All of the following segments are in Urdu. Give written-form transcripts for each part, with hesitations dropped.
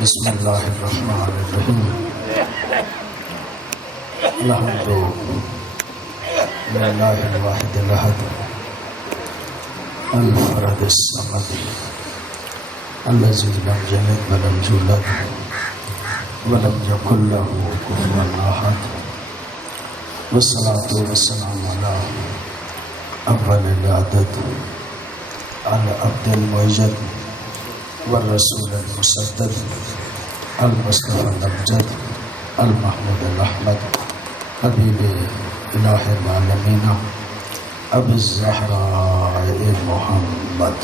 بسم اللہ الرحمن الرحیم الحمد للہ الواحد الاحد الفرد الصمد الذی لم یلد ولم یولد ولم یکن له کفوا احد والصلاة والسلام علی اول العدد العبد المؤید والرسول المسدد المصطفى الأمجد المحمود الأحمد حبيب إله العالمين أبي الزهراء محمد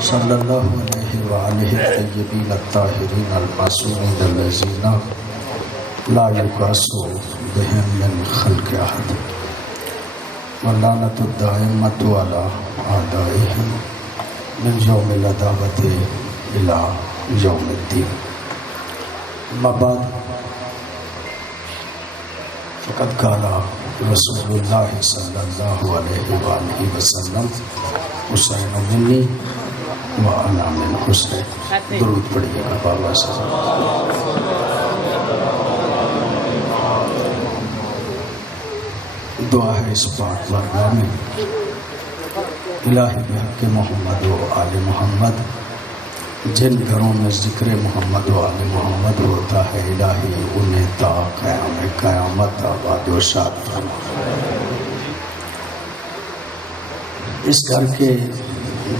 صلى الله عليه وآله الطيبين الطاهرين المعصومين الذين لا يقاس بهم من خلق أحد واللعنة الدائمة على أعدائهم من يوم العداوة إلى يوم الدين. أما بعد فقد قال رسول الله صلى الله عليه وآله وسلم حسین منی وأنا من حسین. درود پڑھیے گا بابا صاحب. دعا ہے اس پاک بارگاہ میں الہی بحق محمد و آل محمد، جن گھروں میں ذکر محمد و آل محمد ہوتا ہے الہی انہیں تا قیام قیامت آباد و شاد فرما. اس گھر کے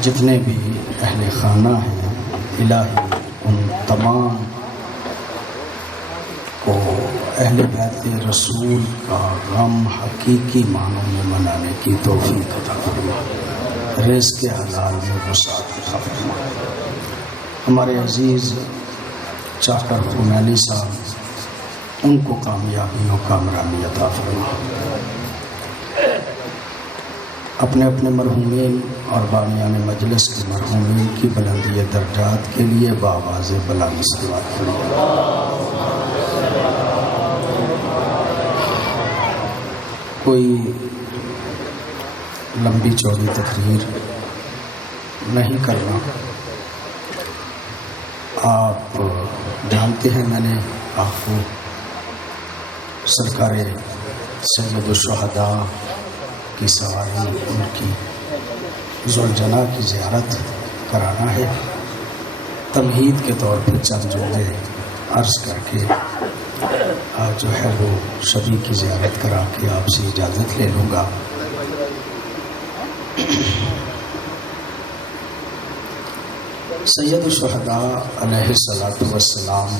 جتنے بھی اہل خانہ ہیں الہی ان تمام کو اہل بیت رسول کا غم حقیقی معنوں میں منانے کی توفیق عطا فرما، رزق حلال میں وسعت عطا فرما. ہمارے عزیز چاکر خونیلی صاحب ان کو کامیابی و کامرانی عطا فرما. اپنے اپنے مرحومین اور بانیان مجلس کے مرحومین کی بلندی درجات کے لیے بآواز بلند صلوات فرما. کوئی لمبی چوڑی تقریر نہیں کرنا. آپ جانتے ہیں میں نے آپ کو سرکار سید الشہداء کی سواری ان کی ذوالجناح کی زیارت کرانا ہے. تمہید کے طور پر چند جملے عرض کر کے آج جو ہے وہ شبی کی زیارت کرا کے آپ سے اجازت لے لوں گا. سید الشہداء علیہ السلام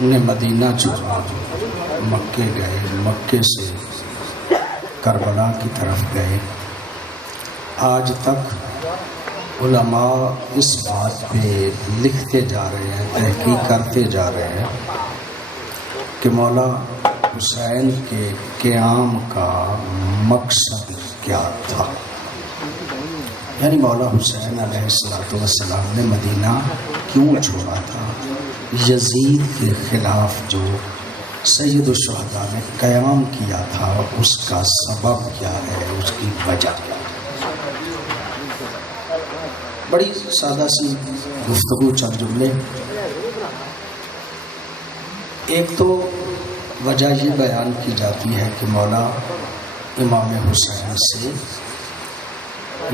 نے مدینہ چھوڑا، مکے گئے، مکے سے کربلا کی طرف گئے. آج تک علماء اس بات پہ لکھتے جا رہے ہیں، تحقیق کرتے جا رہے ہیں کہ مولا حسین کے قیام کا مقصد کیا تھا. یعنی مولا حسین علیہ السلام نے مدینہ کیوں چھوڑا تھا، یزید کے خلاف جو سید الشہداء نے قیام کیا تھا اس کا سبب کیا ہے، اس کی وجہ کیا ہے. بڑی سادہ سی گفتگو، چند جملے. ایک تو وجہ یہ بیان کی جاتی ہے کہ مولا امام حسین سے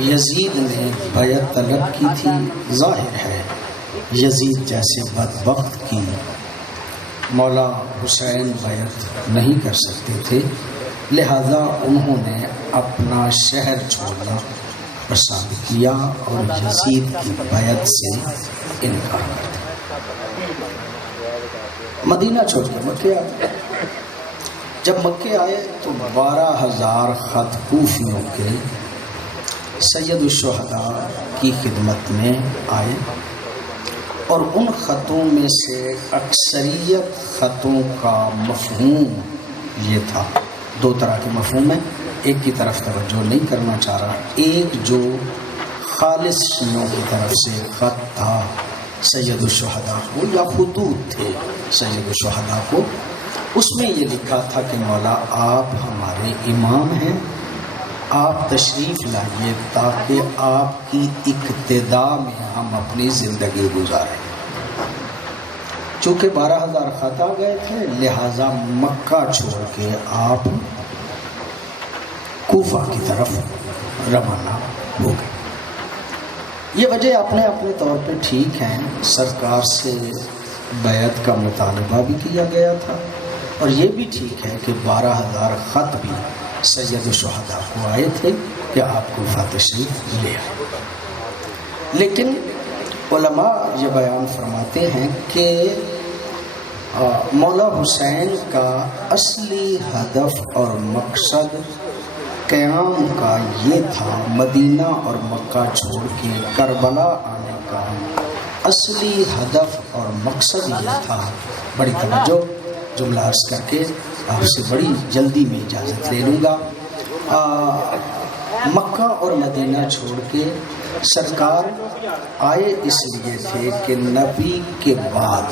یزید نے بیعت طلب کی تھی. ظاہر ہے یزید جیسے بدبخت کی مولا حسین بیعت نہیں کر سکتے تھے، لہذا انہوں نے اپنا شہر چھوڑنا پسند کیا اور یزید کی بیعت سے انکار کر دیا. مدینہ چھوڑ کے مکے آئے. جب مکے آئے تو 12,000 خط کوفیوں کے سید الشہداء کی خدمت میں آئے اور ان خطوں میں سے اکثریت خطوں کا مفہوم یہ تھا. دو طرح کے مفہوم ہیں، ایک کی طرف توجہ نہیں کرنا چاہ رہا. ایک جو خالص شیعوں کی طرف سے خط تھا سید الشہداء کو، یا خطوط تھے سید الشہداء کو، اس میں یہ لکھا تھا کہ مولا آپ ہمارے امام ہیں، آپ تشریف لائیے تاکہ آپ کی اقتدا میں ہم اپنی زندگی گزاریں۔ چونکہ 12,000 خط آ گئے تھے، لہذا مکہ چھوڑ کے آپ کوفہ کی طرف روانہ ہو گئے۔ یہ وجہ اپنے اپنے طور پہ ٹھیک ہیں، سرکار سے بیعت کا مطالبہ بھی کیا گیا تھا، اور یہ بھی ٹھیک ہے کہ 12,000 خط بھی سید الشہداء کو آئے تھے کہ آپ کوفہ تشریف لے آئے۔ لیکن علماء یہ بیان فرماتے ہیں کہ مولا حسین کا اصلی ہدف اور مقصد قیام کا یہ تھا، مدینہ اور مکہ چھوڑ کے کربلا آنے کا اصلی ہدف اور مقصد یہ تھا۔ بڑی توجہ، جملہ عرض کر کے آپ سے بڑی جلدی میں اجازت لے لوں گا۔ مکہ اور مدینہ چھوڑ کے سرکار آئے اس لیے تھے کہ نبی کے بعد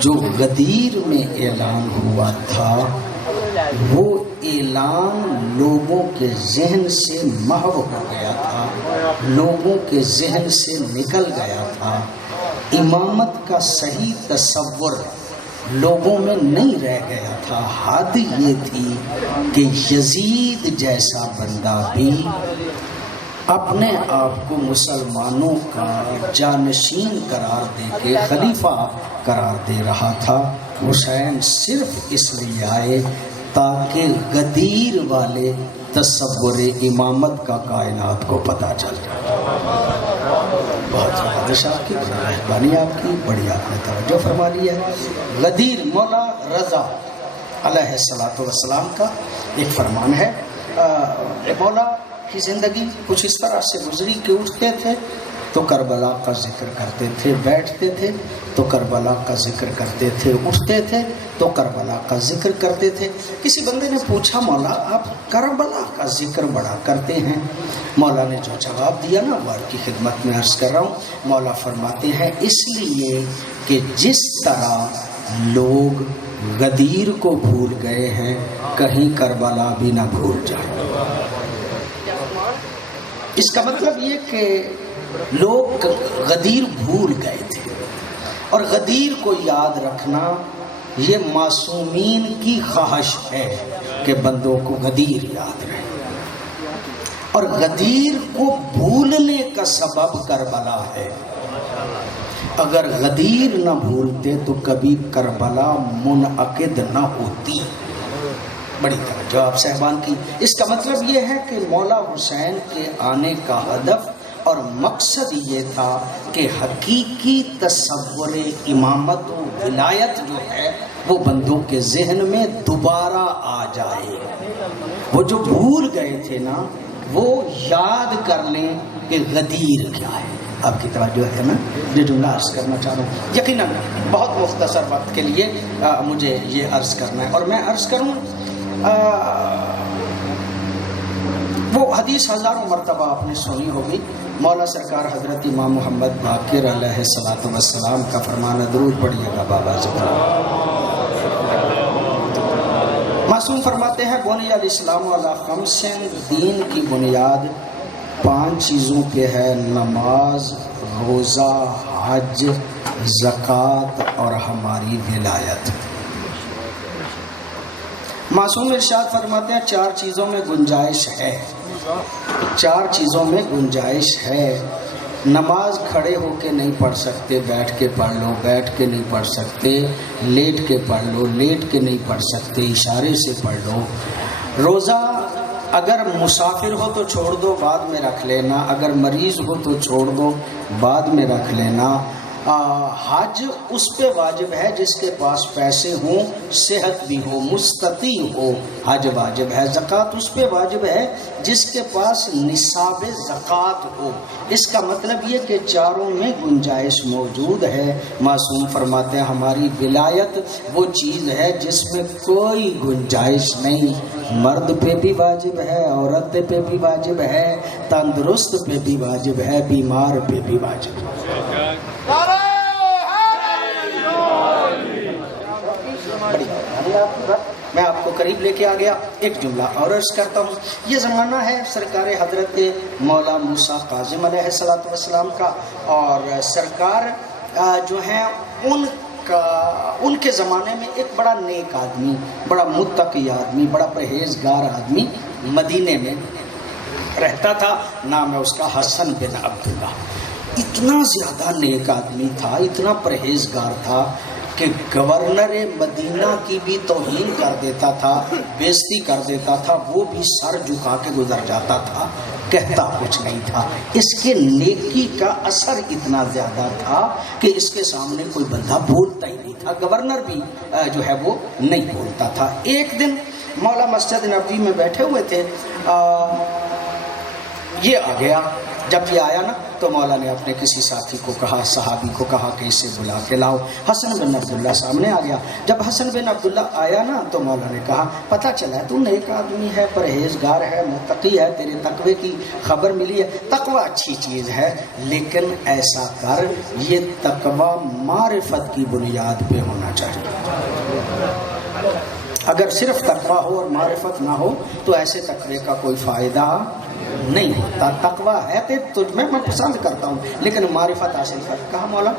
جو غدیر میں اعلان ہوا تھا وہ اعلان لوگوں کے ذہن سے محو ہو گیا تھا، لوگوں کے ذہن سے نکل گیا تھا، امامت کا صحیح تصور لوگوں میں نہیں رہ گیا تھا۔ حد یہ تھی کہ یزید جیسا بندہ بھی اپنے آپ کو مسلمانوں کا جانشین قرار دے کے خلیفہ قرار دے رہا تھا۔ حسین صرف اس لیے آئے تاکہ غدیر والے تصور امامت کا کائنات کو پتہ چل جائے۔ بہت زبردست آپ کی مہربانی، آپ کی بڑی آپ نے توجہ فرما لی ہے۔ غدیر مولا رضا علیہ السلام کا ایک فرمان ہے، مولا کی زندگی کچھ اس طرح سے گزری کہ اٹھتے تھے تو کربلا کا ذکر کرتے تھے، بیٹھتے تھے تو کربلا کا ذکر کرتے تھے، اٹھتے تھے تو کربلا کا ذکر کرتے تھے۔ کسی بندے نے پوچھا مولا آپ کربلا کا ذکر بڑا کرتے ہیں؟ مولا نے جو جواب دیا نا وہ آپ کی خدمت میں عرض کر رہا ہوں۔ مولا فرماتے ہیں اس لیے کہ جس طرح لوگ غدیر کو بھول گئے ہیں کہیں کربلا بھی نہ بھول جائیں۔ اس کا مطلب یہ کہ لوگ غدیر بھول گئے تھے، اور غدیر کو یاد رکھنا یہ معصومین کی خواہش ہے کہ بندوں کو غدیر یاد رہے، اور غدیر کو بھولنے کا سبب کربلا ہے۔ اگر غدیر نہ بھولتے تو کبھی کربلا منعقد نہ ہوتی۔ بڑی توجہ آپ صاحبان کی۔ اس کا مطلب یہ ہے کہ مولا حسین کے آنے کا ہدف اور مقصد یہ تھا کہ حقیقی تصور امامت و ولایت جو ہے وہ بندوں کے ذہن میں دوبارہ آ جائے۔ وہ جو بھول گئے تھے نا وہ یاد کر لیں کہ غدیر کیا ہے۔ آپ کی توجہ ہے نا، جو جملہ عرض کرنا چاہ رہا ہوں یقیناً بہت مختصر وقت کے لیے مجھے یہ عرض کرنا ہے، اور میں عرض کروں وہ حدیث ہزاروں مرتبہ آپ نے سنی ہوگی، مولا سرکار حضرت امام محمد باقر علیہ السلام کا فرمان، درود پڑھیے گا بابا ذکر۔ معصوم فرماتے ہیں بنی الاسلام علی خمس، دین کی بنیاد 5 چیزوں پہ ہے، نماز، روزہ، حج، زکوٰۃ اور ہماری ولایت۔ معصوم ارشاد فرماتے ہیں 4 چیزوں میں گنجائش ہے، 4 چیزوں میں گنجائش ہے۔ نماز کھڑے ہو کے نہیں پڑھ سکتے، بیٹھ کے پڑھ لو، بیٹھ کے نہیں پڑھ سکتے، لیٹ کے پڑھ لو، لیٹ کے نہیں پڑھ سکتے، اشارے سے پڑھ لو۔ روزہ اگر مسافر ہو تو چھوڑ دو، بعد میں رکھ لینا، اگر مریض ہو تو چھوڑ دو، بعد میں رکھ لینا۔ حج اس پہ واجب ہے جس کے پاس پیسے ہوں، صحت بھی ہو، مستطیع ہو، حج واجب ہے۔ زکوٰۃ اس پہ واجب ہے جس کے پاس نصاب زکوٰۃ ہو۔ اس کا مطلب یہ کہ چاروں میں گنجائش موجود ہے۔ معصوم فرماتے ہیں ہماری ولایت وہ چیز ہے جس میں کوئی گنجائش نہیں، مرد پہ بھی واجب ہے، عورت پہ بھی واجب ہے، تندرست پہ بھی واجب ہے، بیمار پہ بھی واجب ہے۔ میں آپ کو قریب لے کے آ گیا. ایک جملہ اور عرض کرتا ہوں. یہ زمانہ ہے سرکار حضرت مولا موسیٰ کاظم علیہ السلام کا, اور سرکار جو ہیں ان کے زمانے میں ایک بڑا نیک آدمی, بڑا متقی آدمی, بڑا پرہیزگار آدمی مدینے میں رہتا تھا. نام ہے اس کا حسن بن عبداللہ. اتنا زیادہ نیک آدمی تھا, اتنا پرہیزگار تھا کہ گورنر مدینہ کی بھی توہین کر دیتا تھا, بےزتی کر دیتا تھا, وہ بھی سر جھکا کے گزر جاتا تھا, کہتا کچھ نہیں تھا. اس کے نیکی کا اثر اتنا زیادہ تھا کہ اس کے سامنے کوئی بندہ بولتا ہی نہیں تھا. گورنر بھی جو ہے وہ نہیں بولتا تھا. ایک دن مولا مسجد نبوی میں بیٹھے ہوئے تھے, یہ آ گیا. جب یہ آیا نا تو مولا نے اپنے کسی ساتھی کو کہا, صحابی کو کہا کہ اسے بلا کے لاؤ. حسن بن عبداللہ سامنے آ گیا. جب حسن بن عبداللہ آیا نا تو مولا نے کہا, پتہ چلا ہے تو نیک آدمی ہے, پرہیزگار ہے, متقی ہے, تیرے تقوی کی خبر ملی ہے. تقوی اچھی چیز ہے, لیکن ایسا کر, یہ تقوی معرفت کی بنیاد پہ ہونا چاہیے. اگر صرف تقوی ہو اور معرفت نہ ہو تو ایسے تقوی کا کوئی فائدہ نہیں ہوتا. تقوی ہے تو تجھ میں پسند کرتا ہوں, لیکن معرفت حاصل کر. کہا مولا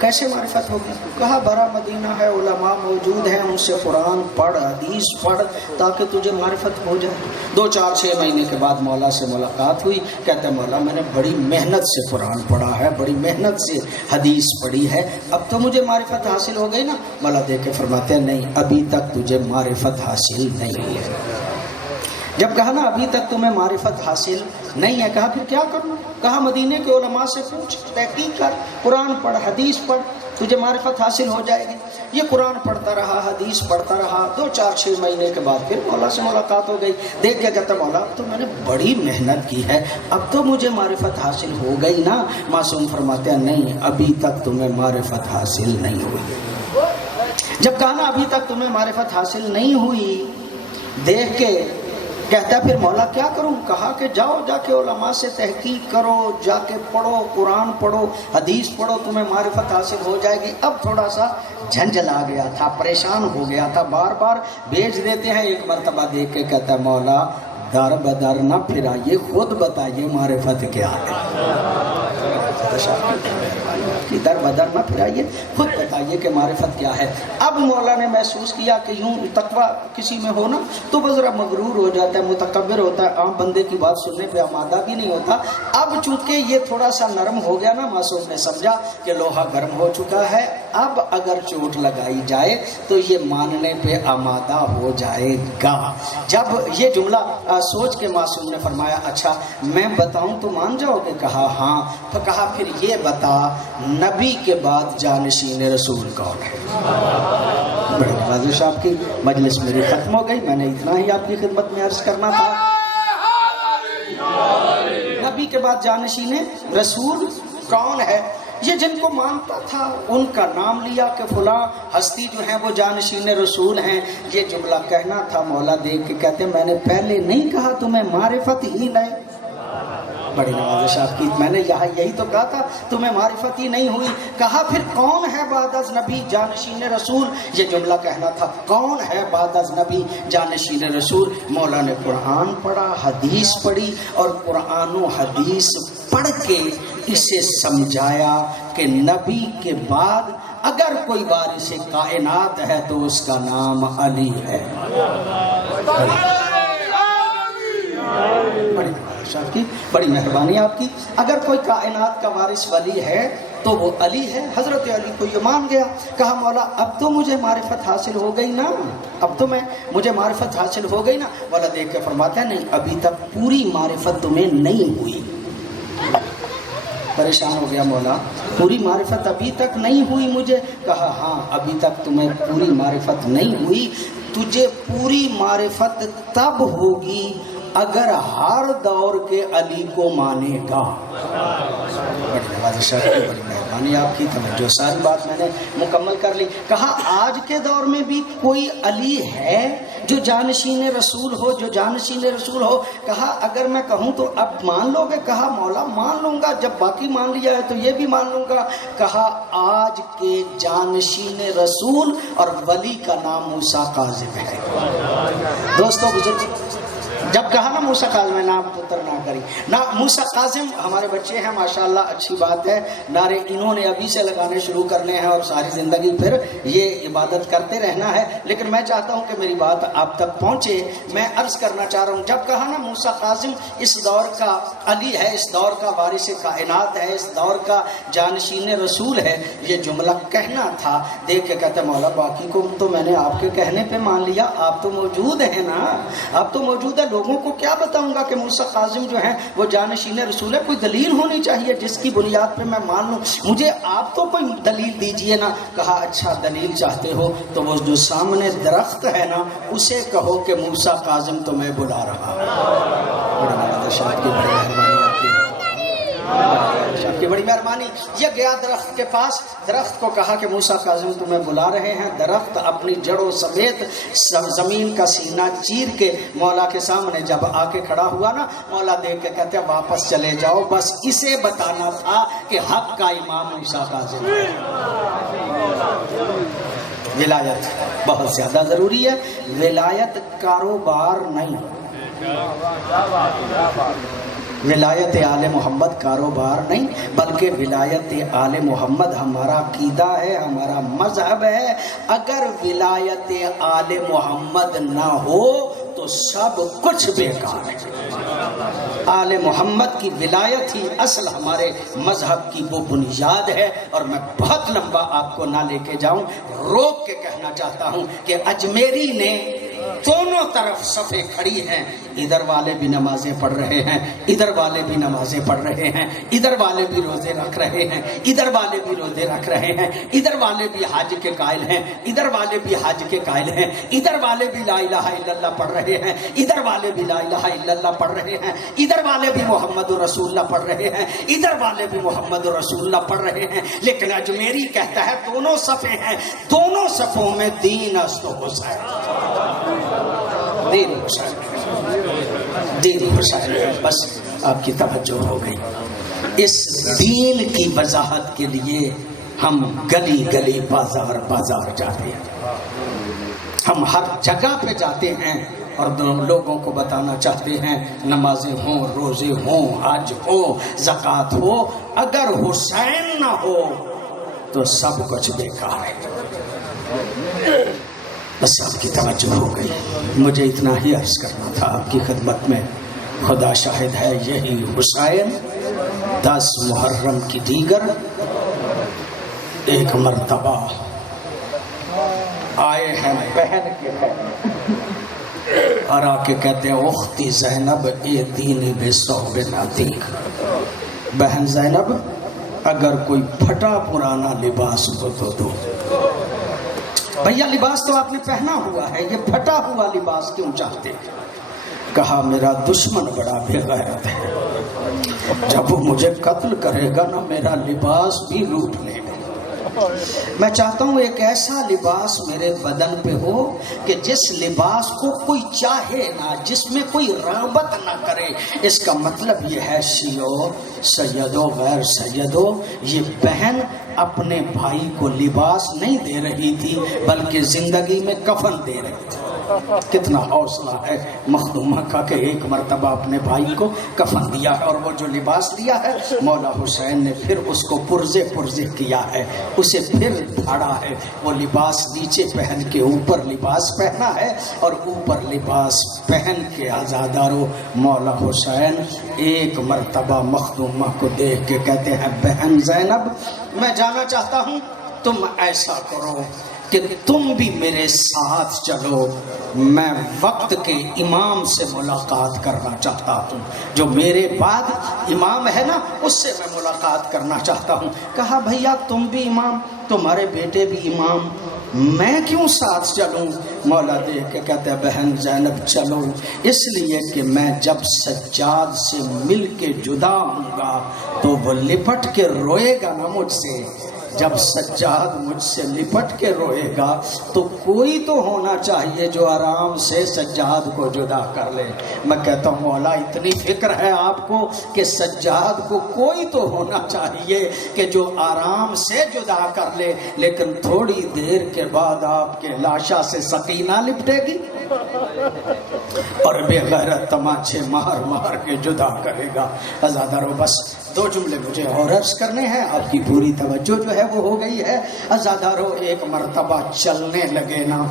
کیسے معرفت ہوگی؟ کہا بڑا مدینہ ہے, علماء موجود ہیں, ان سے قرآن پڑھ, حدیث پڑھ, تاکہ تجھے معرفت ہو جائے. 2-4-6 مہینے کے بعد مولا سے ملاقات ہوئی. کہتے ہیں مولا میں نے بڑی محنت سے قرآن پڑھا ہے, بڑی محنت سے حدیث پڑھی ہے, اب تو مجھے معرفت حاصل ہو گئی نا. مولا دیکھ کے فرماتے ہیں نہیں, ابھی تک تجھے معرفت حاصل نہیں ہوئی ہے. جب کہا نا ابھی تک تمہیں معرفت حاصل نہیں ہے, کہا پھر کیا کروں؟ کہا مدینے کے علماء سے پوچھ, تحقیق کر, قرآن پڑھ, حدیث پڑھ, تجھے معرفت حاصل ہو جائے گی. یہ قرآن پڑھتا رہا, حدیث پڑھتا رہا. 2-4-6 مہینے کے بعد پھر مولا سے ملاقات ہو گئی. دیکھ کے کہتا مولا اب تو میں نے بڑی محنت کی ہے, اب تو مجھے معرفت حاصل ہو گئی نا. معصوم فرماتے ہیں نہیں, ابھی تک تمہیں معرفت حاصل نہیں ہوئی. جب کہا نا ابھی تک تمہیں معرفت حاصل نہیں ہوئی, دیکھ کے کہتا ہے پھر مولا کیا کروں؟ کہا کہ جاؤ, جا کے علماء سے تحقیق کرو, جا کے پڑھو, قرآن پڑھو, حدیث پڑھو, تمہیں معرفت حاصل ہو جائے گی. اب تھوڑا سا جھنجھلا گیا تھا, پریشان ہو گیا تھا, بار بار بھیج دیتے ہیں. ایک مرتبہ دیکھ کے کہتا ہے مولا در بدر نہ پھرائیے, خود بتائیے معرفت کیا ہے. در بدر نہ پھرائیے, خود بتائیے کہ معرفت کیا ہے. اب مولا نے محسوس کیا کہ یوں تقوی کسی میں ہو نا تو وہ ذرا مغرور ہو جاتا ہے, متکبر ہوتا ہے, عام بندے کی بات سننے پہ آمادہ بھی نہیں ہوتا. اب چونکہ یہ تھوڑا سا نرم ہو گیا نا, معصوم نے سمجھا کہ لوہا گرم ہو چکا ہے, اب اگر چوٹ لگائی جائے تو یہ ماننے پہ آمادہ ہو جائے گا. جب یہ جملہ سوچ کے معصوم نے فرمایا اچھا میں بتاؤں تو مان جاؤ گے؟ کہا ہاں. تو کہا پھر یہ بتا, نبی کے بعد جانشین رسول کون ہے؟ بڑے نوازش صاحب کی مجلس میری ختم ہو گئی, میں نے اتنا ہی آپ کی خدمت میں عرض کرنا تھا. نبی کے بعد جانشین رسول کون ہے؟ یہ جن کو مانتا تھا ان کا نام لیا کہ فلاں ہستی جو ہیں وہ جانشین رسول ہیں. یہ جملہ کہنا تھا. مولا دیکھ کے کہتے میں نے پہلے نہیں کہا تمہیں معرفت ہی نہیں. بڑی نوازش آپ کی, میں نے یہی تو کہا تھا تمہیں معرفت ہی نہیں ہوئی. کہا پھر کون ہے بعد از نبی جانشین رسول؟ یہ جملہ کہنا تھا کون ہے بعد از نبی جانشین رسول. مولا نے قرآن پڑھا, حدیث پڑھی, اور قرآن و حدیث پڑھ کے اسے سمجھایا کہ نبی کے بعد اگر کوئی وارث کائنات ہے تو اس کا نام علی ہے. بڑی مہربانی آپ کی. اگر کوئی کائنات کا وارث ولی ہے تو وہ علی ہے. حضرت علی کو یہ مان گیا. کہا مولا اب تو مجھے معرفت حاصل ہو گئی نا, اب تو مجھے معرفت حاصل ہو گئی نا. مولا دیکھ کے فرماتا ہے نہیں, ابھی تک پوری معرفت تمہیں نہیں ہوئی. پریشان ہو گیا مولا, پوری معرفت ابھی تک نہیں ہوئی مجھے. کہا ہاں ابھی تک تمہیں پوری معرفت نہیں ہوئی, تجھے پوری معرفت تب ہوگی اگر ہر دور کے علی کو مانے گا. بڑی نوازش ہے، بڑی مہربانی آپ کی، توجہ. ساری بات میں نے مکمل کر لی. کہا آج کے دور میں بھی کوئی علی ہے جو جانشین رسول ہو، جو جانشین رسول ہو؟ کہا اگر میں کہوں تو اب مان لو گے؟ کہا مولا مان لوں گا، جب باقی مان لیا ہے تو یہ بھی مان لوں گا. کہا آج کے جانشین رسول اور ولی کا نام موسیٰ کاظم ہے. دوستو بزرگ، جب کہا نا موسیٰ کاظم ہے، نام پتر نہ کری نہ. موسیٰ کاظم ہمارے بچے ہیں ماشاءاللہ، اچھی بات ہے. نعرے انہوں نے ابھی سے لگانے شروع کرنے ہیں اور ساری زندگی پھر یہ عبادت کرتے رہنا ہے. لیکن میں چاہتا ہوں کہ میری بات آپ تک پہنچے. میں عرض کرنا چاہ رہا ہوں، جب کہا نا موسیٰ کاظم اس دور کا علی ہے، اس دور کا وارث کائنات ہے، اس دور کا جانشین رسول ہے، یہ جملہ کہنا تھا. دیکھ کے کہتے مولا باقی کو تو میں نے آپ کے کہنے پہ مان لیا، آپ تو موجود ہیں نا، آپ تو موجود ہے. لوگوں کو کیا بتاؤں گا کہ موسیٰ کاظم جو ہیں وہ جانشین رسول ہے؟ کوئی دلیل ہونی چاہیے جس کی بنیاد پہ میں مان لوں. مجھے آپ تو کوئی دلیل دیجئے نا. کہا اچھا دلیل چاہتے ہو تو وہ جو سامنے درخت ہے نا اسے کہو کہ موسیٰ کاظم تمہیں بلا رہا ہے. کی بڑی مہربانی. یہ گیا درخت کے پاس، درخت کو کہا کہ موسیٰ کاظم تمہیں بلا رہے ہیں. درخت اپنی جڑوں سمیت زمین کا سینہ چیر کے مولا کے سامنے جب آ کے کھڑا ہوا نا، مولا دیکھ کے کہتے ہیں واپس چلے جاؤ، بس اسے بتانا تھا کہ حق کا امام موسیٰ کاظم ہے. ولایت بہت زیادہ ضروری ہے. ولایت کاروبار نہیں، ولایت آل محمد کاروبار نہیں، بلکہ ولایت آل محمد ہمارا عقیدہ ہے، ہمارا مذہب ہے. اگر ولایت آل محمد نہ ہو تو سب کچھ بیکار ہے. آل محمد کی ولایت ہی اصل ہمارے مذہب کی وہ بنیاد ہے. اور میں بہت لمبا آپ کو نہ لے کے جاؤں، روک کے کہنا چاہتا ہوں کہ اجمیری نے دونوں طرف صفیں کھڑی ہیں. ادھر والے بھی نمازیں پڑھ رہے ہیں، ادھر والے بھی نمازیں پڑھ رہے ہیں، ادھر والے بھی روزے رکھ رہے ہیں، ادھر والے بھی روزے رکھ رہے ہیں، ادھر والے بھی حج کے قائل ہیں، ادھر والے بھی حج کے قائل ہیں، ادھر والے بھی لا الہ الا اللہ پڑھ رہے ہیں، ادھر والے بھی لا الہ الا اللہ پڑھ رہے ہیں، ادھر والے بھی محمد رسول اللہ پڑھ رہے ہیں، ادھر والے بھی محمد رسول اللہ پڑھ رہے ہیں. لیکن اجمیری کہتا ہے دونوں صفیں ہیں، دونوں صفوں میں دین است و حسین، دین حسین، دین حسین. بس آپ کی توجہ ہو گئی. اس دین کی وضاحت کے لیے ہم گلی گلی بازار بازار جاتے ہیں، ہم ہر جگہ پہ جاتے ہیں اور لوگوں کو بتانا چاہتے ہیں نمازیں ہوں، روزے ہوں، حج ہو، زکوٰۃ ہو، اگر حسین نہ ہو تو سب کچھ بیکار ہے. بس آپ کی توجہ ہو گئی. مجھے اتنا ہی عرض کرنا تھا آپ کی خدمت میں. خدا شاہد ہے یہی حسین 10 محرم کی دیگر ایک مرتبہ آئے ہیں بہن کے گھر اور آ کے کہتے ہیں اختی زینب اے دین بے صحب ناتیک. بہن زینب اگر کوئی پھٹا پرانا لباس ہو تو دو. بھیا لباس تو آپ نے پہنا ہوا ہے، یہ پھٹا ہوا لباس کیوں چاہتے؟ کہا میرا دشمن بڑا بے غیرت ہے، جب وہ مجھے قتل کرے گا نا میرا لباس بھی لوٹ لے گا. میں چاہتا ہوں ایک ایسا لباس میرے بدن پہ ہو کہ جس لباس کو کوئی چاہے نہ، جس میں کوئی رغبت نہ کرے. اس کا مطلب یہ ہے شیعو سیدو غیر سیدو، یہ بہن اپنے بھائی کو لباس نہیں دے رہی تھی بلکہ زندگی میں کفن دے رہی تھی. کتنا حوصلہ ہے مخدومہ کا کہ ایک مرتبہ اپنے بھائی کو کفن دیا ہے. اور وہ جو لباس دیا ہے مولا حسین نے پھر اس کو پرزے پرزے کیا ہے، اسے پھر پھاڑا ہے. وہ لباس نیچے پہن کے اوپر لباس پہنا ہے اور اوپر لباس پہن کے آزادارو مولا حسین ایک مرتبہ مخدومہ کو دیکھ کے کہتے ہیں بہن زینب میں جانا چاہتا ہوں، تم ایسا کرو کہ تم بھی میرے ساتھ چلو، میں وقت کے امام سے ملاقات کرنا چاہتا ہوں، جو میرے بعد امام ہے نا اس سے میں ملاقات کرنا چاہتا ہوں. کہا بھیا تم بھی امام، تمہارے بیٹے بھی امام، میں کیوں ساتھ چلوں؟ مولا دیکھ کے کہتے ہیں بہن زینب چلو، اس لیے کہ میں جب سجاد سے مل کے جدا ہوں گا تو وہ لپٹ کے روئے گا نا مجھ سے۔ جب سجاد مجھ سے لپٹ کے روئے گا تو کوئی تو ہونا چاہیے جو آرام سے سجاد کو جدا کر لے۔ میں کہتا ہوں مولا اتنی فکر ہے آپ کو کہ سجاد کو کوئی تو ہونا چاہیے کہ جو آرام سے جدا کر لے، لیکن تھوڑی دیر کے بعد آپ کے لاشا سے سکینہ لپٹے گی اور بے غیرت تماچے مار مار کے جدا کرے گا۔ عزادارو بس 2 جملے مجھے اور عرض کرنے ہیں، آپ کی پوری توجہ جو ہے وہ ہو گئی ہے۔ عزادارو ایک مرتبہ چلنے لگے نا،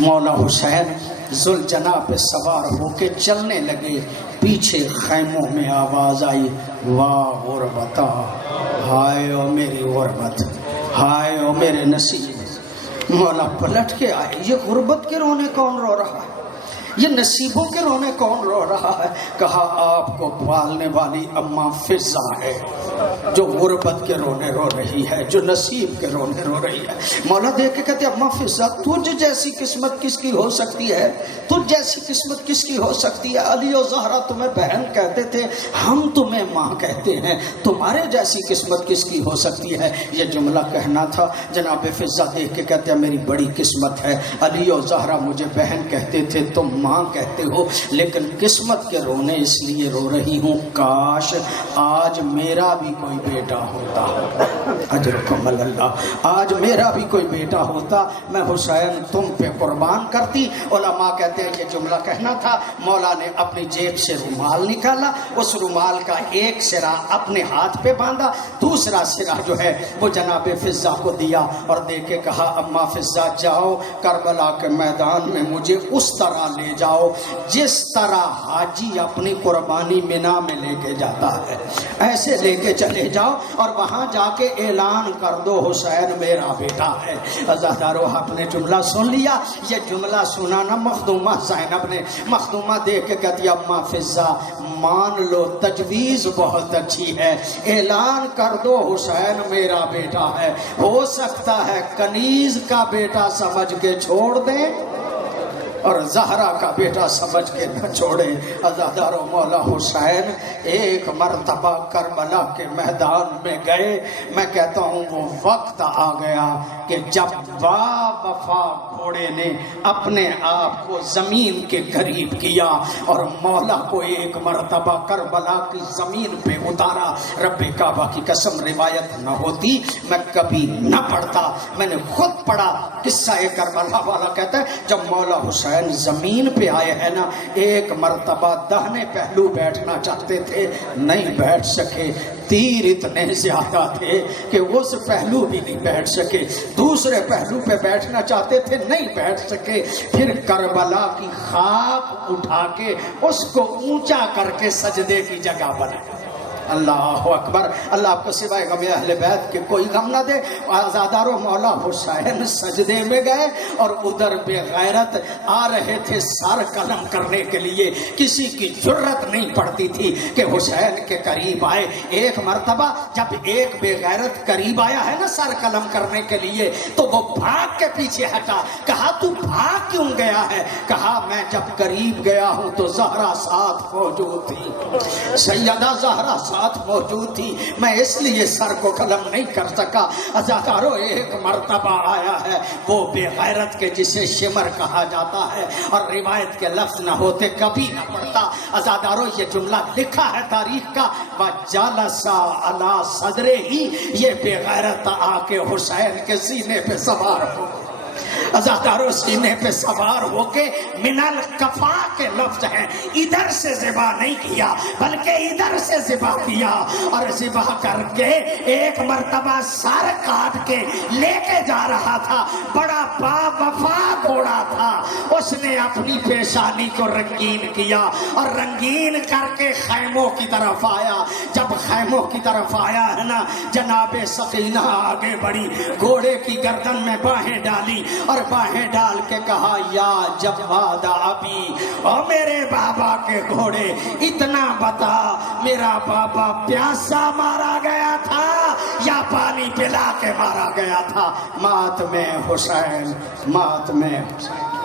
مولا حسین ذوالجناح پہ سوار ہو کے چلنے لگے، پیچھے خیموں میں آواز آئی واہ غربتا، ہائے او میری غربت، ہائے او میرے نصیب۔ مولا پلٹ کے آئے، یہ غربت کے رونے کون رو رہا ہے؟ یہ نصیبوں کے رونے کون رو رہا ہے؟ کہا آپ کو پالنے والی اماں فضا ہے جو غربت کے رونے رو رہی ہے، جو نصیب کے رونے رو رہی ہے۔ مولا دیکھ کے کہتے اماں فضا تجھ جیسی قسمت کس کی ہو سکتی ہے؟ تجھ جیسی قسمت کس کی ہو سکتی ہے؟ علی و زہرا تمہیں بہن کہتے تھے، ہم تمہیں ماں کہتے ہیں، تمہارے جیسی قسمت کس کی ہو سکتی ہے؟ یہ جملہ کہنا تھا۔ جناب فضا دیکھ کے کہتے ہیں میری بڑی قسمت ہے، علی و زہرا مجھے بہن کہتے تھے، تم ماں کہتے ہو، لیکن قسمت کے رونے اس لیے رو رہی ہوں کاش آج میرا بھی کوئی بیٹا ہوتا، اجرکم اللہ، آج میرا بھی کوئی بیٹا ہوتا، میں حسین تم پہ قربان کرتی۔ علماء کہتے ہیں یہ جملہ کہنا تھا۔ مولا نے اپنی جیب سے رومال نکالا، اس رومال کا ایک سرا اپنے ہاتھ پہ باندھا، دوسرا سرا جو ہے وہ جناب فضا کو دیا اور دے کے کہا اماں فضا جاؤ کربلا کے میدان میں مجھے اس طرح لے جاؤ جس طرح حاجی اپنی قربانی مینا میں لے کے جاتا ہے، ایسے لے کے چلے جاؤ اور وہاں جا کے اعلان کر دو حسین میرا بیٹا ہے۔ عزادارو آپ نے جملہ سن لیا، یہ جملہ سنا نا مخدومہ زینب نے، مخدومہ دیکھ کے کہتی اماں فضا مان لو تجویز بہت اچھی ہے، اعلان کر دو حسین میرا بیٹا ہے، ہو سکتا ہے کنیز کا بیٹا سمجھ کے چھوڑ دیں اور زہرا کا بیٹا سمجھ کے نہ چھوڑے۔ عزادارو مولا حسین ایک مرتبہ کربلا کے میدان میں گئے، میں کہتا ہوں وہ وقت آ گیا کہ جب با وفا گھوڑے نے اپنے آپ کو زمین کے قریب کیا اور مولا کو ایک مرتبہ کربلا کی زمین پہ اتارا۔ رب کعبہ کی قسم روایت نہ ہوتی میں کبھی نہ پڑھتا، میں نے خود پڑھا قصہ کربلا والا۔ کہتا ہے جب مولا حسین زمین پہ آئے ہیں نا، ایک مرتبہ دہنے پہلو بیٹھنا چاہتے تھے، نہیں بیٹھ سکے، تیر اتنے زیادہ تھے کہ اس پہلو بھی نہیں بیٹھ سکے، دوسرے پہلو پہ بیٹھنا چاہتے تھے، نہیں بیٹھ سکے، پھر کربلا کی خاک اٹھا کے اس کو اونچا کر کے سجدے کی جگہ بنایا۔ اللہ اکبر، اللہ آپ کو سوائے غم اہل بیت کے کوئی غم نہ دے۔ عزادارو مولا حسین سجدے میں گئے اور ادھر بے غیرت آ رہے تھے سر قلم کرنے کے لیے، کسی کی جرت نہیں پڑتی تھی کہ حسین کے قریب آئے۔ ایک مرتبہ جب ایک بے غیرت قریب آیا ہے نا سر قلم کرنے کے لیے تو وہ بھاگ کے پیچھے ہٹا، کہا تو بھاگ کیوں گیا ہے؟ کہا میں جب قریب گیا ہوں تو زہرا ساتھ موجود تھی، سیدہ زہرا ساتھ موجود تھی، میں اس لیے سر کو قلم نہیں کر سکا۔ عزادارو ایک مرتبہ آیا ہے وہ بے غیرت کے جسے شمر کہا جاتا ہے اور روایت کے لفظ نہ ہوتے کبھی نہ پڑتا۔ عزادارو یہ جملہ لکھا ہے تاریخ کا، وَجَلَسَ عَلَى صَدْرِهِ، یہ بے غیرت آ کے حسین کے سینے پہ سوار ہو۔ عزادارو سینے پہ سوار ہو کے من الکفا کے لفظ ہیں، ادھر سے ذبح نہیں کیا بلکہ ادھر سے ذبح کیا اور ذبح کر کے ایک مرتبہ سر کاٹ کے لے کے جا رہا تھا۔ بڑا با وفا گھوڑا تھا، اس نے اپنی پیشانی کو رنگین کیا اور رنگین کر کے خیموں کی طرف آیا۔ جب خیموں کی طرف آیا ہے نا، جناب سکینہ آگے بڑھی، گھوڑے کی گردن میں باہیں ڈالی اور باہیں ڈال کے کہا یا جواد ابی، اور میرے بابا کے گھوڑے اتنا بتا، میرا بابا پیاسا مارا گیا تھا یا پانی پلا کے مارا گیا تھا؟ ماتم حسین، ماتم حسین۔